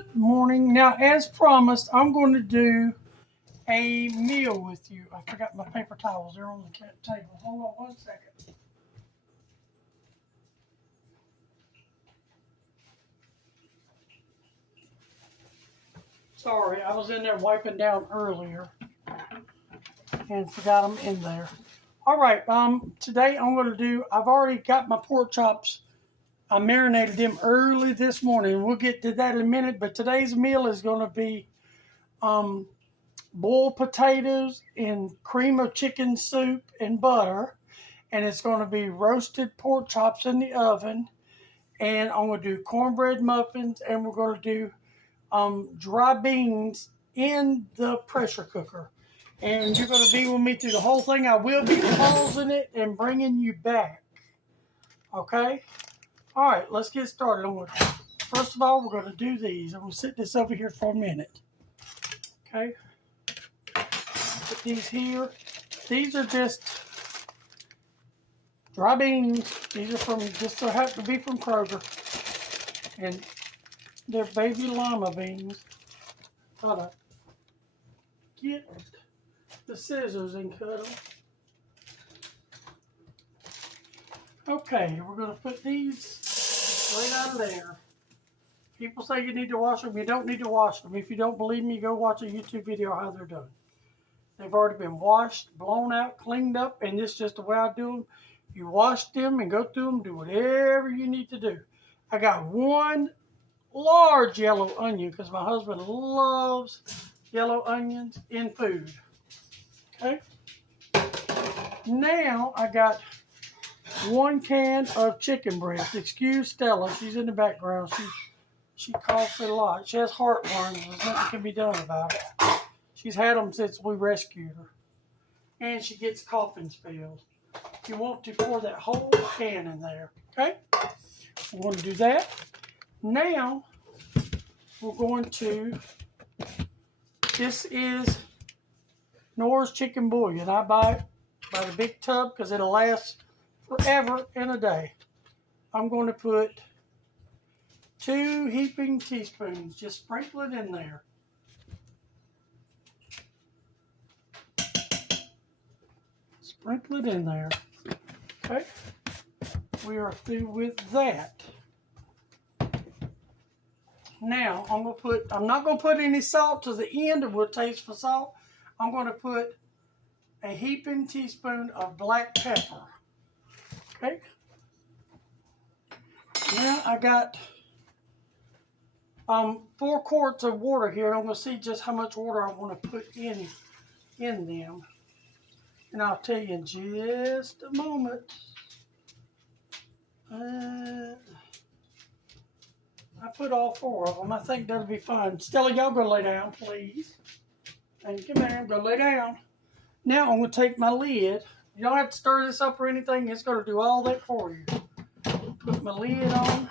Good morning. Now, as promised, I'm going to do a meal with you. I forgot my paper towels. They're on the table. Hold on one second. Sorry, I was in there wiping down earlier and forgot them in there. All right, today I'm going to do, I've already got my pork chops. I marinated them early this morning. We'll get to that in a minute, but today's meal is going to be boiled potatoes in cream of chicken soup and butter, and it's going to be roasted pork chops in the oven, and I'm going to do cornbread muffins, and we're going to do dry beans in the pressure cooker. And you're going to be with me through the whole thing. I will be pausing it and bringing you back. Okay? All right, let's get started. First of all, we're going to do these. I'm going to sit this over here for a minute. Okay? Put these here. These are just dry beans. These are from, just so happen to be from Kroger. And they're baby lima beans. Thought I'd get the scissors and cut them. Okay, we're going to put these right out of there. People say you need to wash them. You don't need to wash them. If you don't believe me, go watch a YouTube video how they're done. They've already been washed, blown out, cleaned up, and this is just the way I do them. You wash them and go through them, do whatever you need to do. I got one large yellow onion because my husband loves yellow onions in food. Okay. Now I got 1 can of chicken breast. Excuse Stella, she's in the background. She coughs a lot. She has heartburn. There's nothing can be done about it. She's had them since we rescued her. And she gets coughing spells. You want to pour that whole can in there. Okay? We're going to do that. Now, we're going to, this is Knorrs chicken bullion. I buy it by the big tub because it'll last forever and a day. I'm going to put 2 heaping teaspoons. Just sprinkle it in there. Sprinkle it in there. Okay. We are through with that. Now, I'm not going to put any salt to the end, and we'll taste for salt. I'm going to put a heaping teaspoon of black pepper. Okay. Now I got 4 quarts of water here. I'm going to see just how much water I want to put in them. And I'll tell you in just a moment. I put all 4 of them. I think that'll be fine. Stella, y'all go lay down, please. Thank you, ma'am. Go lay down. Now I'm going to take my lid. You don't have to stir this up or anything. It's going to do all that for you. Put my lid on.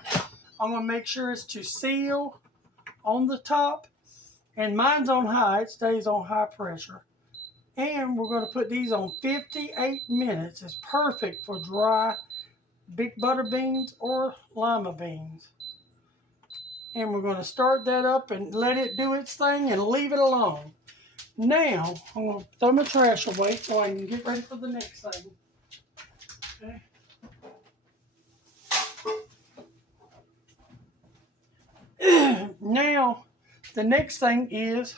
I'm going to make sure it's to seal on the top. And mine's on high. It stays on high pressure. And we're going to put these on 58 minutes. It's perfect for dry big butter beans or lima beans. And we're going to start that up and let it do its thing and leave it alone. Now, I'm going to throw my trash away so I can get ready for the next thing. Okay. Now, the next thing is,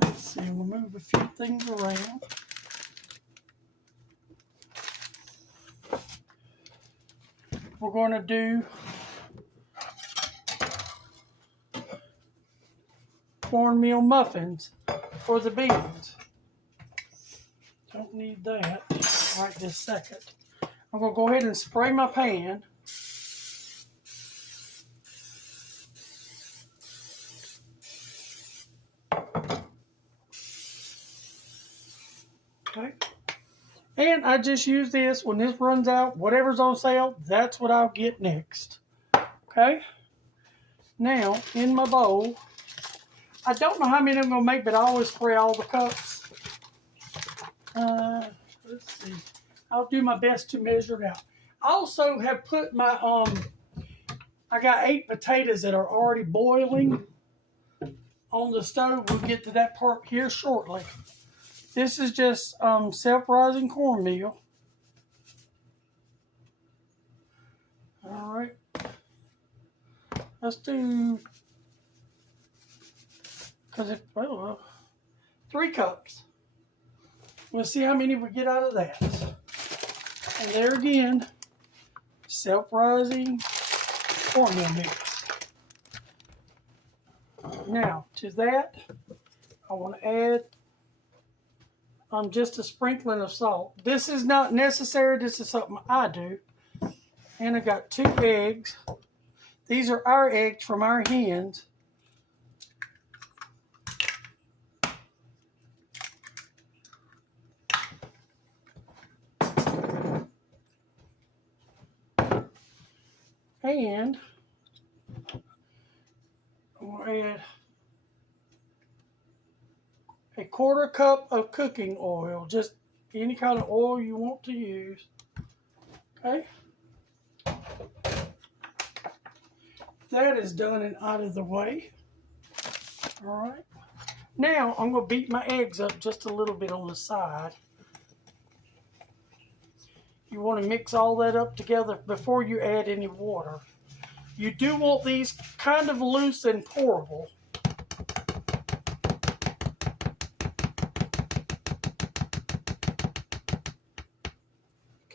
let's see, we'll move a few things around. We're going to do cornmeal muffins for the beans. Don't need that right this second. I'm going to go ahead and spray my pan. Okay. And I just use this. When this runs out, whatever's on sale, that's what I'll get next. Okay. Now, in my bowl, I don't know how many I'm going to make, but I always spray all the cups. Let's see. I'll do my best to measure it out. I also have put my I got 8 potatoes that are already boiling on the stove. We'll get to that part here shortly. This is just self-rising cornmeal. All right. Let's do, because if, well, 3 cups. We'll see how many we get out of that. And there again, self-rising cornmeal mix. Now, to that, I want to add just a sprinkling of salt. This is not necessary. This is something I do. And I got 2 eggs. These are our eggs from our hens. And I'm going to add a 1/4 cup of cooking oil, just any kind of oil you want to use. Okay. That is done and out of the way. All right. Now I'm going to beat my eggs up just a little bit on the side. You want to mix all that up together before you add any water. You do want these kind of loose and pourable.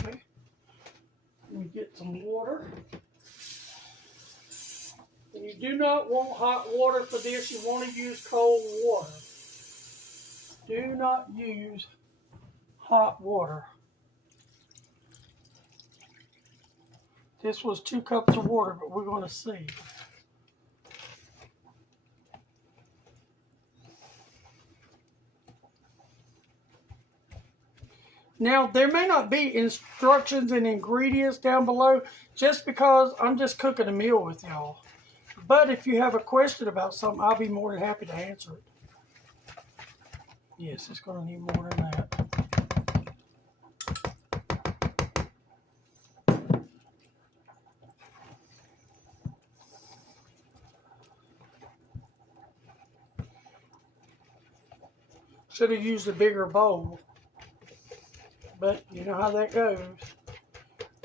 Okay. Let me get some water. And you do not want hot water for this. You want to use cold water. Do not use hot water. This was 2 cups of water, but we're going to see. Now, there may not be instructions and ingredients down below just because I'm just cooking a meal with y'all. But if you have a question about something, I'll be more than happy to answer it. Yes, it's going to need more than that. Should have used a bigger bowl. But you know how that goes.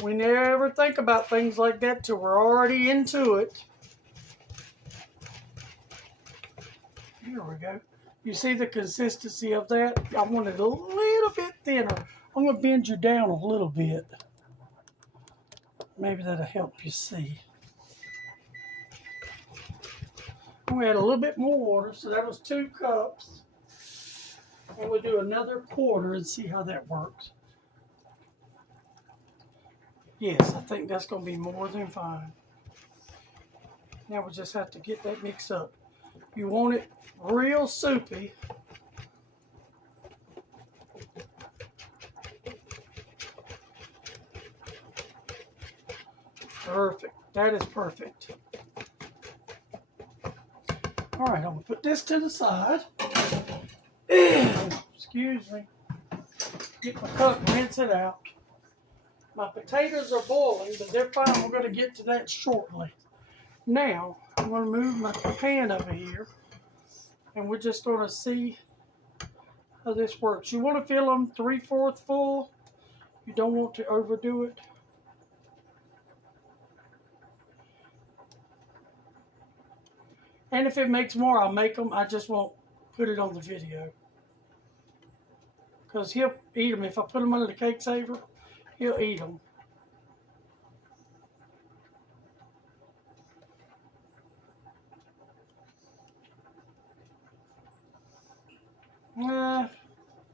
We never think about things like that till we're already into it. Here we go. You see the consistency of that? I want it a little bit thinner. I'm going to bend you down a little bit. Maybe that'll help you see. I'm going to add a little bit more water. So that was 2 cups. And we'll do another 1/4 and see how that works. Yes, I think that's going to be more than fine. Now we just have to get that mixed up. You want it real soupy. Perfect. That is perfect. All right, I'm going to put this to the side. Excuse me. Get my cup, rinse it out. My potatoes are boiling, but they're fine. We're going to get to that shortly. Now, I'm going to move my pan over here, and we're just going to see how this works. You want to fill them 3/4 full. You don't want to overdo it. And if it makes more, I'll make them. I just won't put it on the video. Because he'll eat them. If I put them under the cake saver, he'll eat them.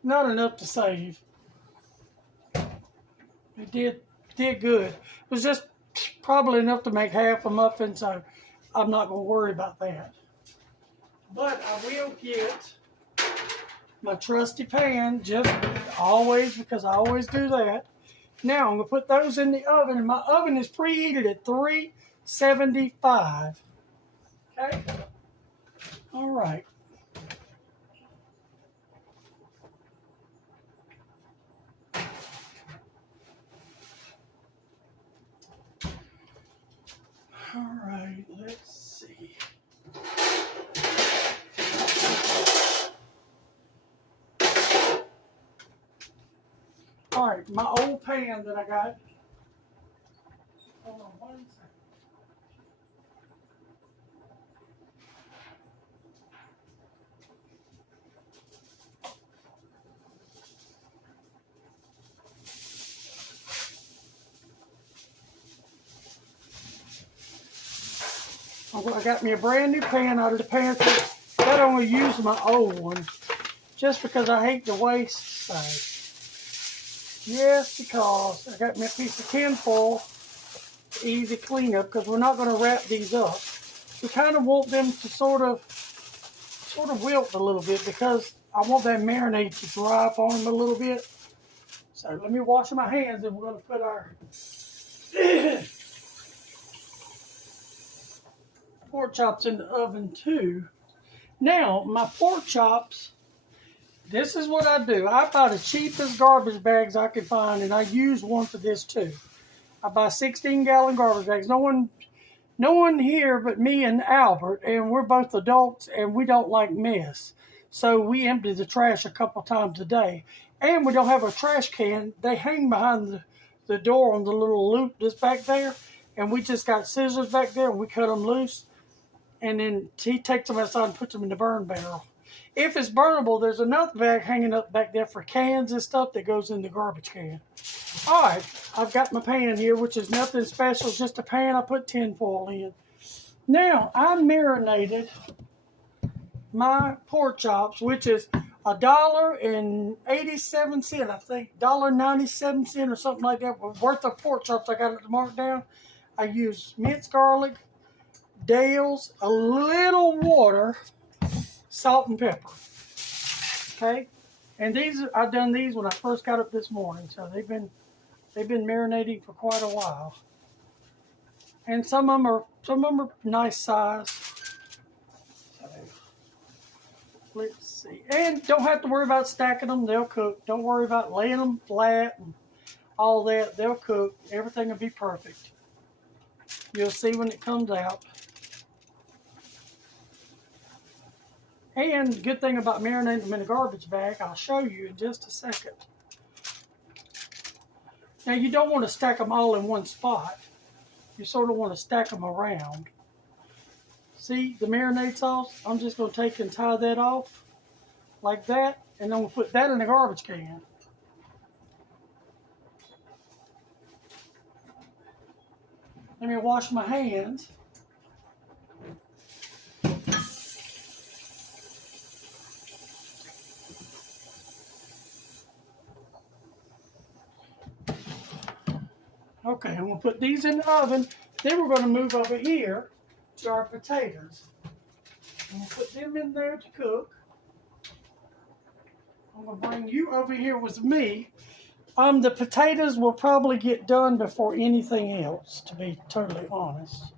Not enough to save. It did good. It was just probably enough to make half a muffin, so I'm not going to worry about that. But I will get my trusty pan, just always, because I always do that. Now I'm going to put those in the oven, and my oven is preheated at 375. Okay? All right. All right, let's see. All right, my old pan that I got. Hold on 1 second. I got me a brand new pan out of the pantry. I don't use my old one just because I hate to waste space. Just because I got me a piece of tin foil, easy cleanup, because we're not going to wrap these up. We kind of want them to sort of wilt a little bit because I want that marinade to dry up on them a little bit. So let me wash my hands and we're going to put our pork chops in the oven too. Now, my pork chops, this is what I do. I buy the cheapest garbage bags I can find, and I use one for this too. I buy 16-gallon garbage bags. No one here but me and Albert, and we're both adults, and we don't like mess. So we empty the trash a couple times a day. And we don't have a trash can. They hang behind the door on the little loop that's back there, and we just got scissors back there, and we cut them loose. And then he takes them outside and puts them in the burn barrel. If it's burnable, there's another bag hanging up back there for cans and stuff that goes in the garbage can. All right, I've got my pan here, which is nothing special, just a pan I put tin foil in. Now, I marinated my pork chops, which is $1.87, I think, $1.97 or something like that, worth of pork chops. I got it marked down. I used minced garlic, Dale's, a little water, salt and pepper. Okay, and these I've done these when I first got up this morning, so they've been marinating for quite a while. And some of them are nice size. So, let's see, and don't have to worry about stacking them; they'll cook. Don't worry about laying them flat and all that. They'll cook. Everything will be perfect. You'll see when it comes out. And the good thing about marinating them in a garbage bag, I'll show you in just a second. Now, you don't want to stack them all in one spot. You sort of want to stack them around. See the marinade sauce? I'm just going to take and tie that off like that, and then we'll put that in the garbage can. Let me wash my hands. Okay, I'm going to put these in the oven. Then we're going to move over here to our potatoes. I'm going to put them in there to cook. I'm going to bring you over here with me. The potatoes will probably get done before anything else, to be totally honest.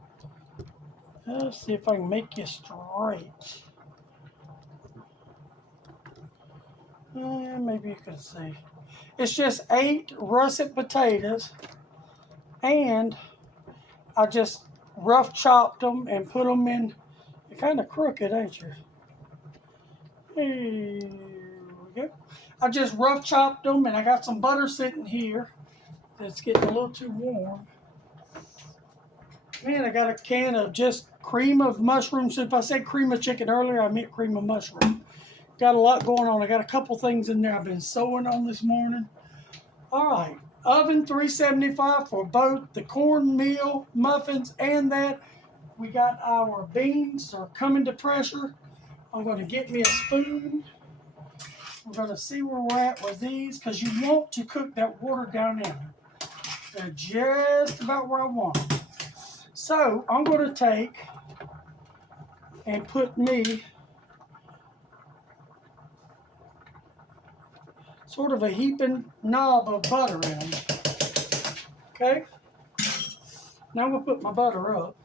Let's see if I can make you straight. Maybe you can see. It's just 8 russet potatoes. And I just rough chopped them and put them in. You're kind of crooked, ain't you? Here we go. I just rough chopped them, and I got some butter sitting here that's getting a little too warm. Man, I got a can of just cream of mushroom soup. I said cream of chicken earlier. I meant cream of mushroom. Got a lot going on. I got a couple things in there I've been sewing on this morning. All right. Oven 375 for both the cornmeal muffins and that. We got our beans are coming to pressure. I'm going to get me a spoon. We're going to see where we're at with these because you want to cook that water down in them. They're just about where I want them. So I'm going to take and put me sort of a heaping knob of butter in them. Okay? Now I'm going to put my butter up.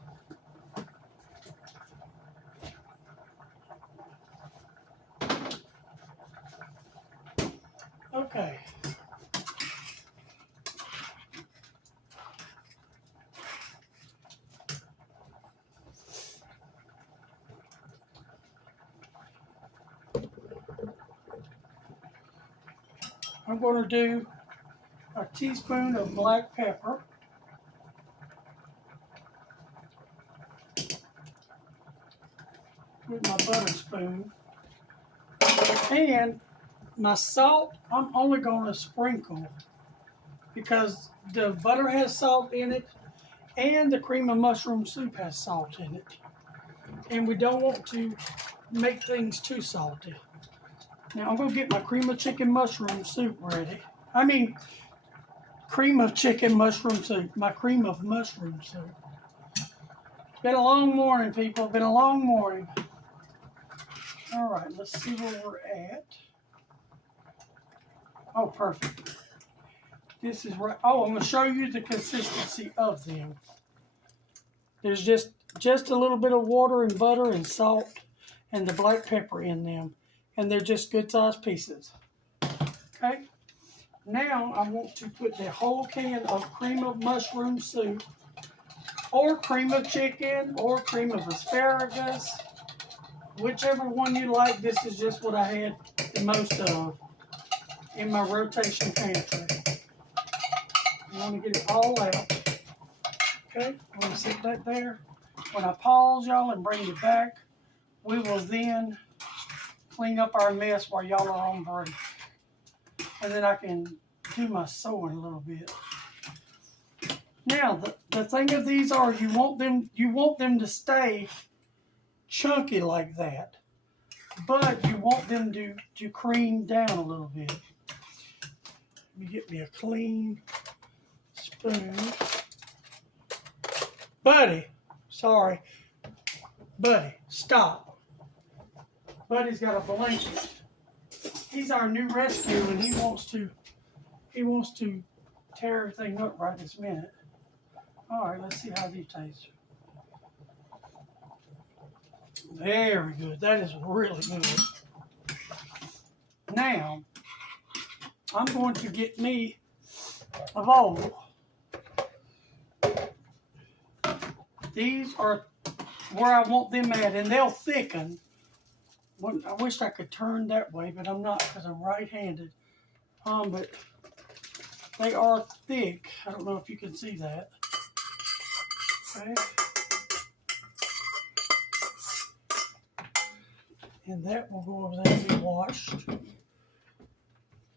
Okay. I'm going to do a teaspoon of black pepper. With my butter spoon. And my salt, I'm only going to sprinkle because the butter has salt in it and the cream of mushroom soup has salt in it. And we don't want to make things too salty. Now I'm going to get my cream of chicken mushroom soup ready. I mean, cream of chicken mushroom soup. My cream of mushroom soup. It's been a long morning, people. Been a long morning. All right, let's see where we're at. Oh, perfect. This is right. Oh, I'm going to show you the consistency of them. There's just a little bit of water and butter and salt and the black pepper in them. And they're just good sized pieces. Okay. Now I want to put the whole can of cream of mushroom soup or cream of chicken or cream of asparagus. Whichever one you like. This is just what I had the most of in my rotation pantry. You want to get it all out. Okay, I'm going to sit that there. When I pause y'all and bring you back, we will then clean up our mess while y'all are on break. And then I can do my sewing a little bit. Now, the thing of these are you want them to stay chunky like that, but you want them to cream down a little bit. Let me get me a clean spoon. Buddy, sorry. Buddy, stop. Buddy's got a blanket. He's our new rescue and he wants to tear everything up right this minute. All right, let's see how these taste. Very good. That is really good. Now, I'm going to get me a bowl. These are where I want them at, and they'll thicken. I wish I could turn that way, but I'm not because I'm right-handed. But they are thick. I don't know if you can see that. Okay. And that will go over there and be washed.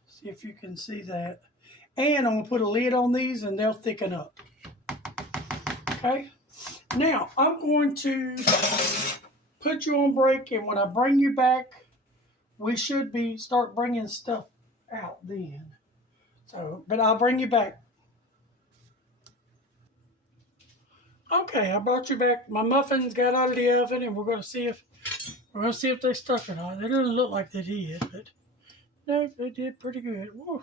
See if you can see that. And I'm going to put a lid on these and they'll thicken up. Okay. Now, I'm going to put you on break, and when I bring you back, we should start bringing stuff out then. So, but I'll bring you back. Okay, I brought you back. My muffins got out of the oven, and we're going to see if they stuck or not. They didn't look like they did, but no, they did pretty good. Woo.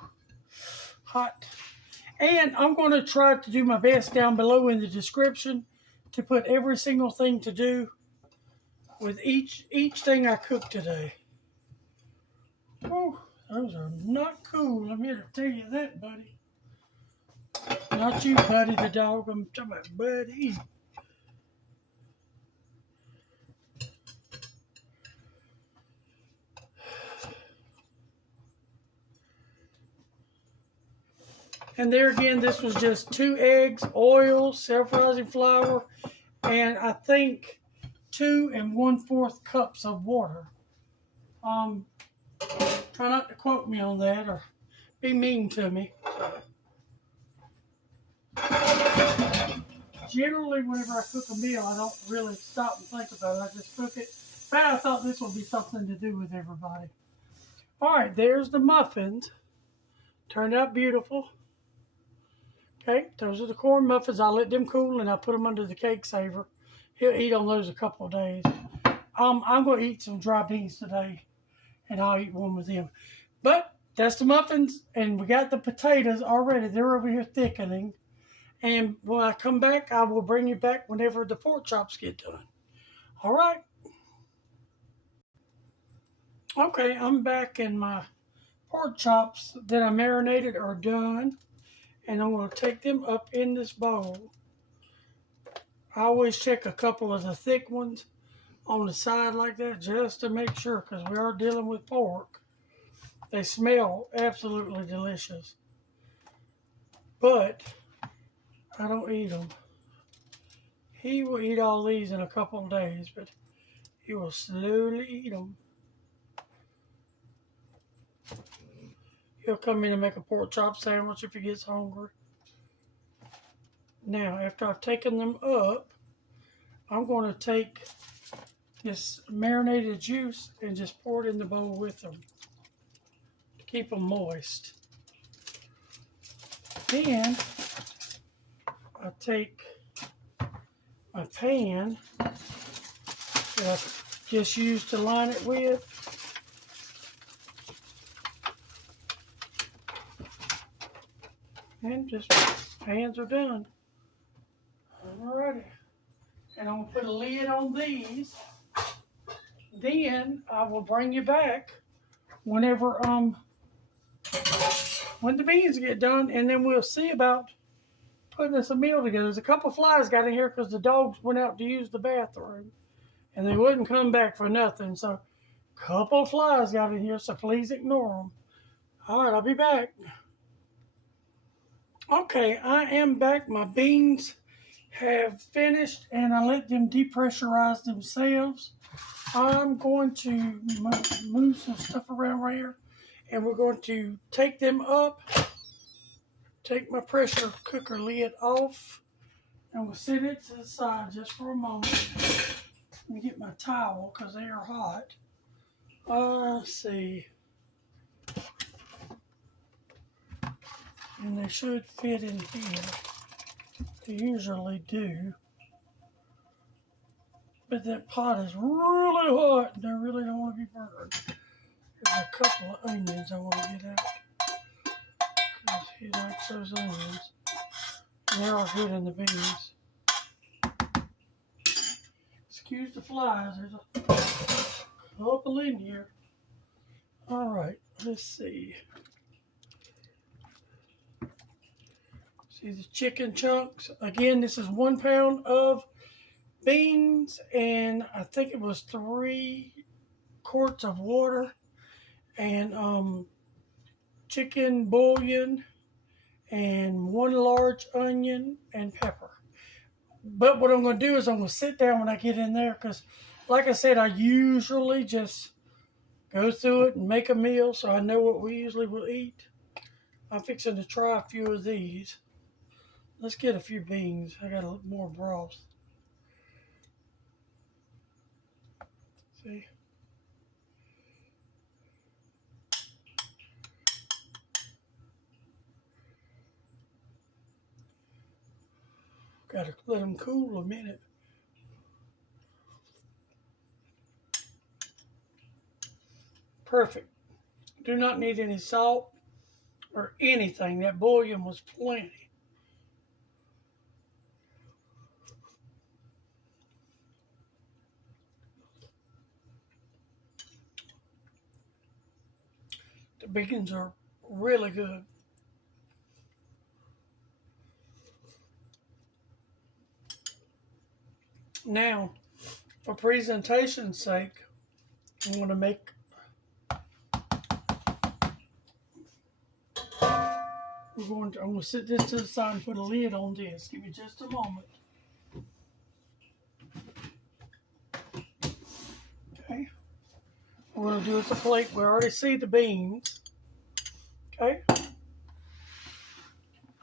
Hot. And I'm going to try to do my best down below in the description to put every single thing to do with each thing I cook today. Oh, those are not cool. I'm here to tell you that, buddy. Not you, Buddy the dog. I'm talking about Buddy. And there again, this was just 2 eggs, oil, self-rising flour, and I think 2 1/4 cups of water. Try not to quote me on that or be mean to me. Generally, whenever I cook a meal, I don't really stop and think about it. I just cook it. But I thought this would be something to do with everybody. All right, there's the muffins. Turned out beautiful. Okay, those are the corn muffins. I let them cool and I put them under the cake saver. He'll eat on those a couple of days. I'm going to eat some dry beans today, and I'll eat one with him. But that's the muffins, and we got the potatoes already. They're over here thickening. And when I come back, I will bring you back whenever the pork chops get done. All right. Okay, I'm back, and my pork chops that I marinated are done. And I'm going to take them up in this bowl. I always check a couple of the thick ones on the side like that just to make sure, because we are dealing with pork. They smell absolutely delicious. But I don't eat them. He will eat all these in a couple of days, but he will slowly eat them. He'll come in and make a pork chop sandwich if he gets hungry. Now, after I've taken them up, I'm going to take this marinated juice and just pour it in the bowl with them to keep them moist. Then I take my pan that I just used to line it with. And just pans are done. Alrighty. And I'm going to put a lid on these. Then I will bring you back whenever when the beans get done, and then we'll see about putting us a meal together. There's a couple flies got in here because the dogs went out to use the bathroom, and they wouldn't come back for nothing. So a couple of flies got in here, so please ignore them. All right, I'll be back. Okay, I am back. My beans have finished, and I let them depressurize themselves. I'm going to move some stuff around right here, and we're going to take them up, take my pressure cooker lid off, and we'll set it to the side just for a moment. Let me get my towel because they are hot. Let's see. And they should fit in here. They usually do. But that pot is really hot and I really don't want to be burned. There's a couple of onions I want to get out. Because he likes those onions. And they're all good in the beans. Excuse the flies, there's a couple in here. Alright, let's see. See the chicken chunks. Again, this is 1 pound of beans, and I think it was 3 quarts of water, and chicken bouillon, and 1 large onion, and pepper. But what I'm going to do is I'm going to sit down when I get in there, because like I said, I usually just go through it and make a meal, so I know what we usually will eat. I'm fixing to try a few of these. Let's get a few beans. I got a little more broth. See? Got to let them cool a minute. Perfect. Do not need any salt or anything. That bouillon was plenty. The beans are really good. Now, for presentation's sake, I'm going to sit this to the side and put a lid on this. Give me just a moment. Okay. What we're going to do is a plate. We already see the beans. Okay.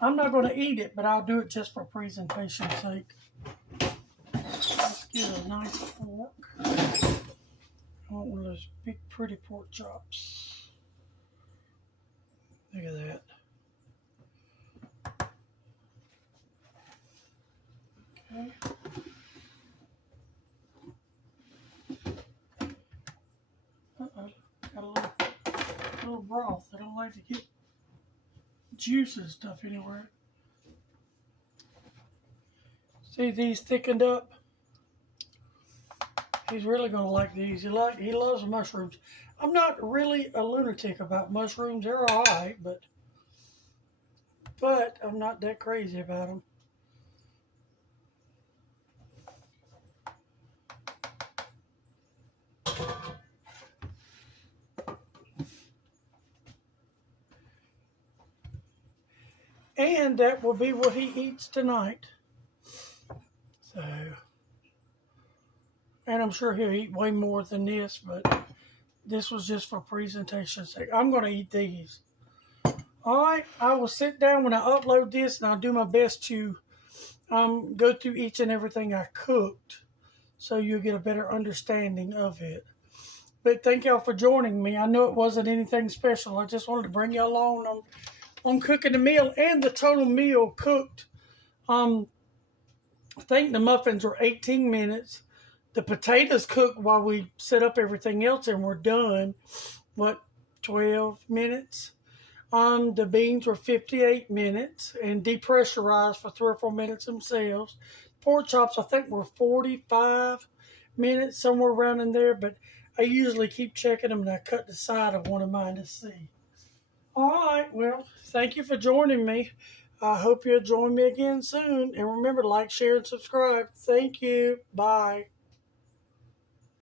I'm not going to eat it, but I'll do it just for presentation's sake. Let's get a nice fork. I want one of those big, pretty pork chops. Look at that. Okay. Got a little broth. I don't like to get juice and stuff anywhere. See these thickened up? He's really going to like these. He loves mushrooms. I'm not really a lunatic about mushrooms. They're all right, but I'm not that crazy about them. And that will be what he eats tonight. So, and I'm sure he'll eat way more than this, but this was just for presentation's sake. I'm going to eat these. All right, I will sit down when I upload this, and I'll do my best to go through each and everything I cooked so you'll get a better understanding of it. But thank y'all for joining me. I know it wasn't anything special. I just wanted to bring y'all along on cooking the meal, and the total meal cooked. I think the muffins were 18 minutes. The potatoes cooked while we set up everything else, and we're done. 12 minutes? The beans were 58 minutes and depressurized for 3 or 4 minutes themselves. Pork chops, I think, were 45 minutes, somewhere around in there, but I usually keep checking them, and I cut the side of one of mine to see. All right, well, thank you for joining me. I hope you'll join me again soon. And remember to like, share, and subscribe. Thank you. Bye.